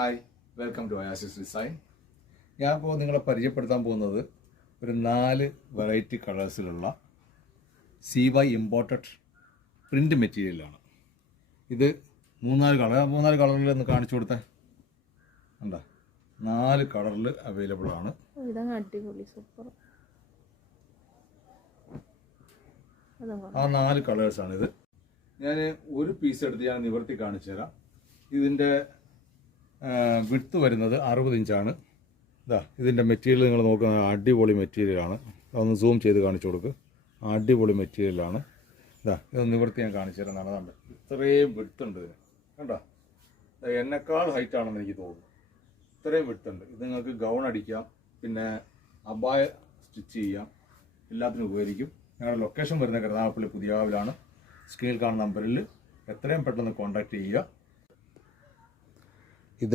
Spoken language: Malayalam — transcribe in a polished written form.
ഹായ്, വെൽക്കം ടു അയാസിസ് ഡിസൈൻ. ഞാനിപ്പോൾ നിങ്ങളെ പരിചയപ്പെടുത്താൻ പോകുന്നത് ഒരു 4 വെറൈറ്റി കളേഴ്സിലുള്ള CY ഇമ്പോർട്ടഡ് പ്രിൻ്റ് മെറ്റീരിയലാണ്. ഇത് മൂന്നാല് കളറിൽ ഒന്ന് കാണിച്ചു കൊടുത്തേ. കണ്ടോ, 4 കളറിൽ അവൈലബിൾ ആണ്. അടിപൊളി സൂപ്പർ. ആ 4 കളേഴ്സാണിത്. ഞാൻ ഒരു പീസ് എടുത്ത് ഞാൻ നിവർത്തി കാണിച്ചു തരാം. ഇതിൻ്റെ വിഡ്ത്ത് വരുന്നത് 60 ഇഞ്ചാണ്. ഇതിൻ്റെ മെറ്റീരിയൽ നിങ്ങൾ നോക്കുന്ന അടിപൊളി മെറ്റീരിയലാണ്. അതൊന്ന് സൂം ചെയ്ത് കാണിച്ചു കൊടുക്കുക. അടിപൊളി മെറ്റീരിയലാണ്. ഇതൊന്ന് നിവർത്തി ഞാൻ കാണിച്ചു തരാം. നടന്നുണ്ട് ഇത്രയും വിഡ്ത്തുണ്ട് ഇതിന്. കണ്ടോ, എന്നെക്കാൾ ഹൈറ്റ് ആണെന്ന് എനിക്ക് തോന്നുന്നു. ഇത്രയും വിഡ്ത്തുണ്ട്. ഇത് നിങ്ങൾക്ക് ഗൗൺ അടിക്കാം, പിന്നെ അബായ സ്റ്റിച്ച് ചെയ്യാം, എല്ലാത്തിനും ഉപകരിക്കും. ഞങ്ങളുടെ ലൊക്കേഷൻ വരുന്ന കരുനാഗപ്പള്ളി പുതിയാവിലാണ്. സ്ക്രീനിൽ കാണുന്ന നമ്പറിൽ എത്രയും പെട്ടെന്ന് കോൺടാക്റ്റ് ചെയ്യുക. ഇതിൻ്റെ